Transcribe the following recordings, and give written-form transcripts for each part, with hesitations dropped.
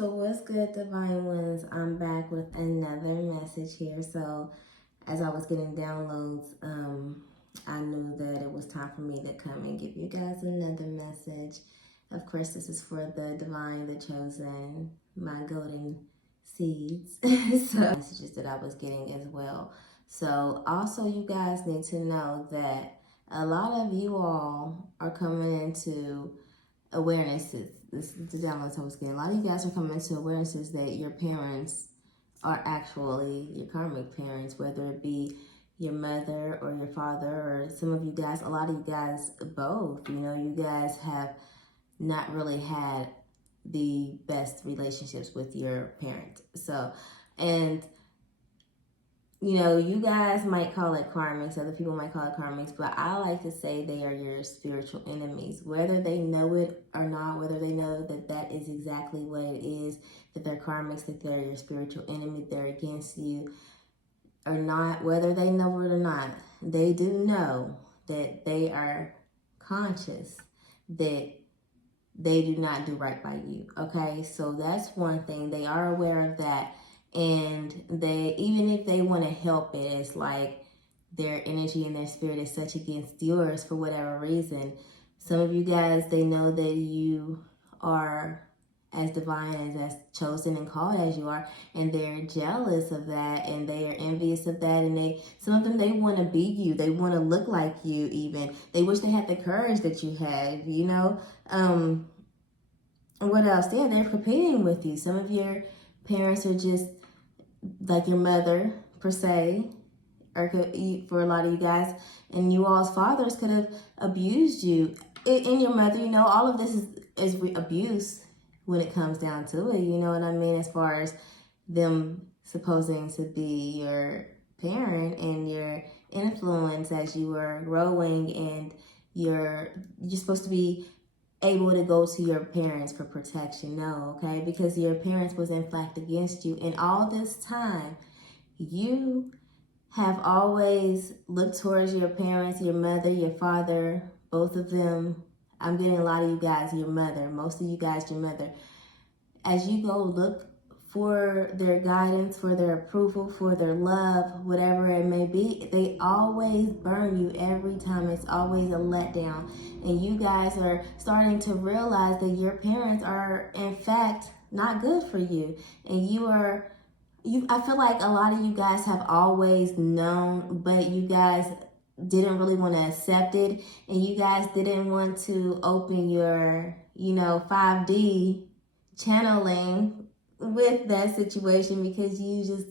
So what's good, Divine Ones? I'm back with another message here. So as I was getting downloads, I knew that it was time for me to come and give you guys another message. Of course, this is for the divine, the chosen, my golden seeds. So messages that I was getting as well. So also you guys need to know that a lot of you all are coming into awarenesses. This is the downloads I was getting. A lot of you guys are coming into awarenesses that your parents are actually your karmic parents, whether it be your mother or your father, or some of you guys, a lot of you guys both. You know, you guys have not really had the best relationships with your parents. So, and you know, you guys might call it karmics, other people might call it karmics, but I like to say they are your spiritual enemies. Whether they know it or not, whether they know that that is exactly what it is, that they're karmics, that they're your spiritual enemy, they're against you or not, whether they know it or not, they do know that they are conscious that they do not do right by you, okay? So that's one thing. They are aware of that. And they, even if they want to help it, it's like their energy and their spirit is such against yours for whatever reason. Some of you guys, they know that you are as divine, as chosen and called as you are, and they're jealous of that, and they are envious of that, and some of them, they want to be you, they want to look like you. Even they wish they had the courage that you have, you know. What else? Yeah, they're competing with you. Some of your parents are just like your mother per se, or for a lot of you guys, and you all's fathers could have abused you. In your mother, you know, all of this is abuse when it comes down to it. You know what I mean? As far as them supposing to be your parent and your influence as you were growing, and you're supposed to be able to go to your parents for protection. No, okay? Because your parents was in fact against you. And all this time, you have always looked towards your parents, your mother, your father, both of them. I'm getting a lot of you guys, your mother, most of you guys, your mother. As you go look for their guidance, for their approval, for their love, whatever it may be, they always burn you every time. It's always a letdown. And you guys are starting to realize that your parents are, in fact, not good for you. And I feel like a lot of you guys have always known, but you guys didn't really want to accept it. And you guys didn't want to open your, 5D channeling with that situation, because you just,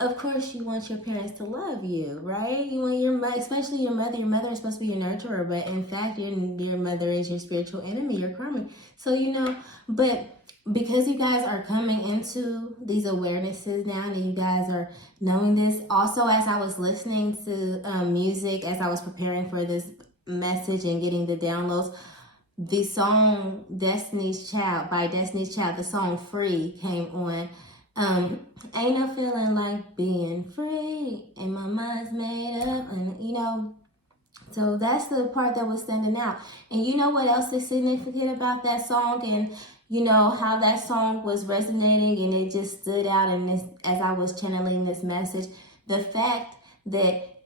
of course you want your parents to love you, right? You want your mother, especially your mother. Your mother is supposed to be your nurturer, but in fact your mother is your spiritual enemy, your karma. So, but because you guys are coming into these awarenesses now, and you guys are knowing this, also as I was listening to music, as I was preparing for this message and getting the downloads, the song Destiny's Child by Destiny's Child, the song Free came on. Ain't no feeling like being free, and my mind's made up, and so that's the part that was standing out. And you know what else is significant about that song, and how that song was resonating, and it just stood out in this as I was channeling this message. The fact that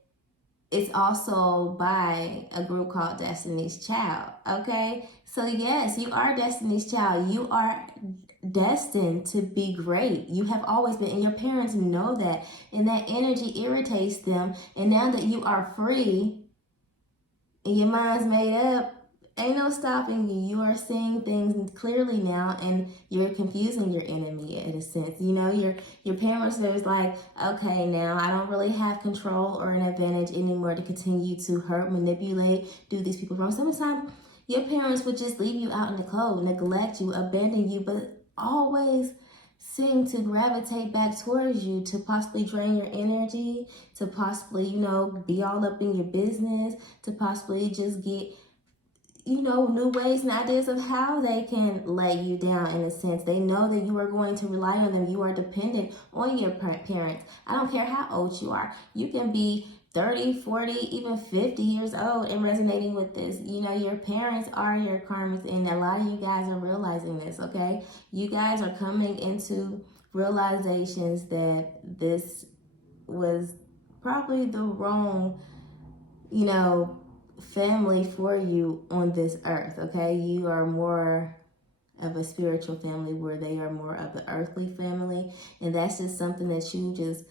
it's also by a group called Destiny's Child, okay? So yes, you are Destiny's Child. You are destined to be great. You have always been, and your parents know that, and that energy irritates them. And now that you are free and your mind's made up, ain't no stopping you. You are seeing things clearly now, and you're confusing your enemy in a sense. Your parents are like, okay, now I don't really have control or an advantage anymore to continue to hurt, manipulate, do these people wrong. Sometimes your parents would just leave you out in the cold, neglect you, abandon you, but always seem to gravitate back towards you to possibly drain your energy, to possibly, be all up in your business, to possibly just get new ways and ideas of how they can let you down in a sense. They know that you are going to rely on them. You are dependent on your parents. I don't care how old you are. You can be 30, 40, even 50 years old and resonating with this. You know, your parents are your karmas, and a lot of you guys are realizing this, okay? You guys are coming into realizations that this was probably the wrong, you know, family for you on this earth, okay? You are more of a spiritual family where they are more of the earthly family, and that's just something that you just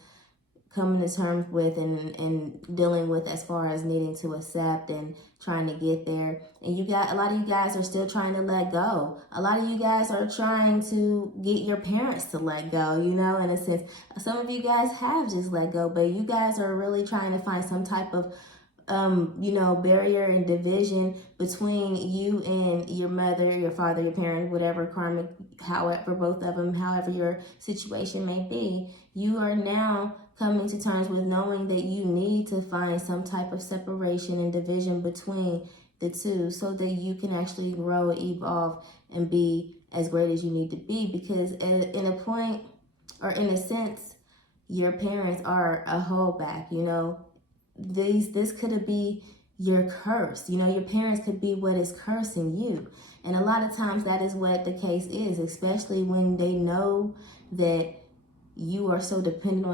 coming to terms with and dealing with as far as needing to accept and trying to get there. And you got a lot of you guys are still trying to let go. A lot of you guys are trying to get your parents to let go, you know, in a sense. Some of you guys have just let go, but you guys are really trying to find some type of you know, barrier and division between you and your mother, your father, your parent, whatever karmic, however, both of them, however your situation may be. You are now coming to terms with knowing that you need to find some type of separation and division between the two so that you can actually grow, evolve, and be as great as you need to be. Because in a point, or in a sense, your parents are a holdback, you know. This could be your curse. You know, your parents could be what is cursing you. And a lot of times that is what the case is, especially when they know that you are so dependent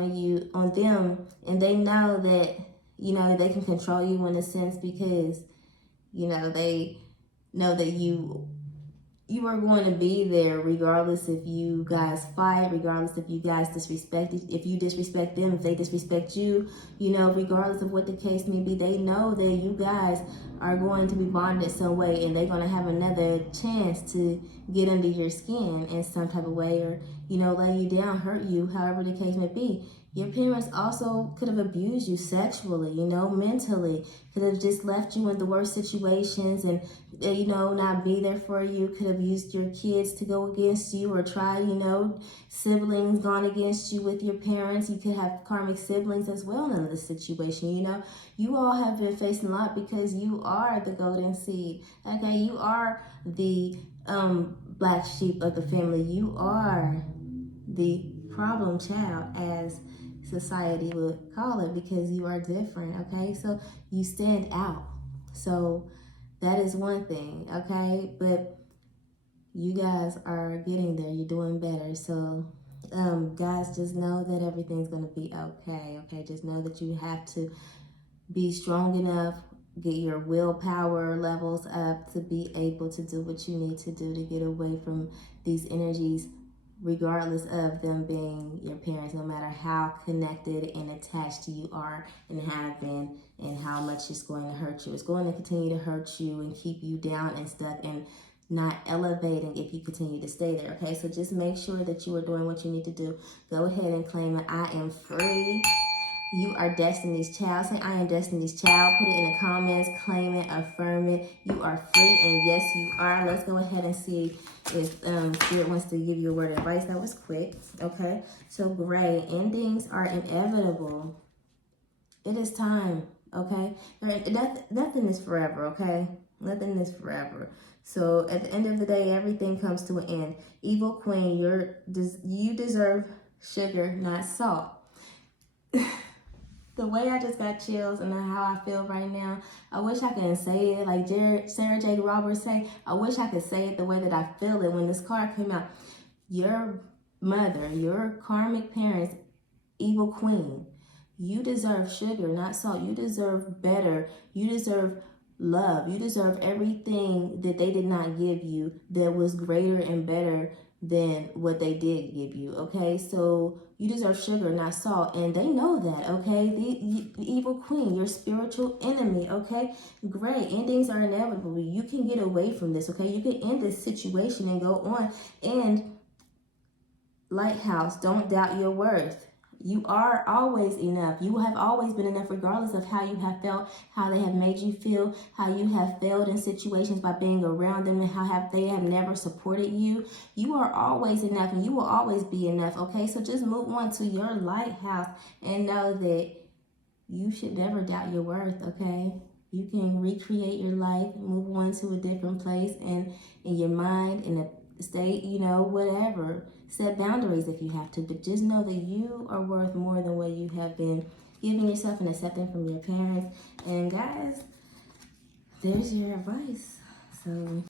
on them, and they know that, you know, they can control you in a sense because, you know, they know that you are going to be there regardless if you guys fight, regardless if you guys disrespect, if you disrespect them, if they disrespect you, you know, regardless of what the case may be, they know that you guys are going to be bonded some way, and they're going to have another chance to get under your skin in some type of way, or, you know, lay you down, hurt you, however the case may be. Your parents also could have abused you sexually, you know, mentally, could have just left you in the worst situations and, you know, not be there for you, could have used your kids to go against you or try, you know, siblings gone against you with your parents. You could have karmic siblings as well in this situation, you know. You all have been facing a lot because you are the golden seed, okay? You are the black sheep of the family. You are the problem child, as society would call it, because you are different, okay? So you stand out. So that is one thing, okay? But you guys are getting there. You're doing better. So guys, just know that everything's going to be okay, okay? Just know that you have to be strong enough, get your willpower levels up to be able to do what you need to do to get away from these energies, regardless of them being your parents, no matter how connected and attached you are and have been, and how much it's going to hurt you. It's going to continue to hurt you and keep you down and stuck and not elevating if you continue to stay there, okay? So just make sure that you are doing what you need to do. Go ahead and claim it. I am free. You are Destiny's Child. Say, I am Destiny's Child. Put it in the comments. Claim it. Affirm it. You are free. And yes, you are. Let's go ahead and see if Spirit wants to give you a word of advice. That was quick. Okay. So, great. Endings are inevitable. It is time. Okay. Nothing is forever. Okay. Nothing is forever. So, at the end of the day, everything comes to an end. Evil Queen, you deserve sugar, not salt. The way I just got chills and how I feel right now, I wish I could say it like Sarah J. Roberts say. I wish I could say it the way that I feel it when this card came out. Your mother, your karmic parents, evil queen, you deserve sugar, not salt. You deserve better. You deserve love. You deserve everything that they did not give you that was greater and better than what they did give you, okay? So you deserve sugar, not salt, and they know that, okay? The evil queen, your spiritual enemy, okay? Great. Endings are inevitable. You can get away from this, okay? You can end this situation and go on. And Lighthouse, don't doubt your worth. You are always enough. You have always been enough, regardless of how you have felt, how they have made you feel, how you have failed in situations by being around them, and how they have never supported you. You are always enough, and you will always be enough, okay? So just move on to your lighthouse and know that you should never doubt your worth, okay? You can recreate your life, move on to a different place, and in your mind, in a state, you know, whatever. Set boundaries if you have to, but just know that you are worth more than what you have been giving yourself and accepting from your parents. And guys, there's your advice. So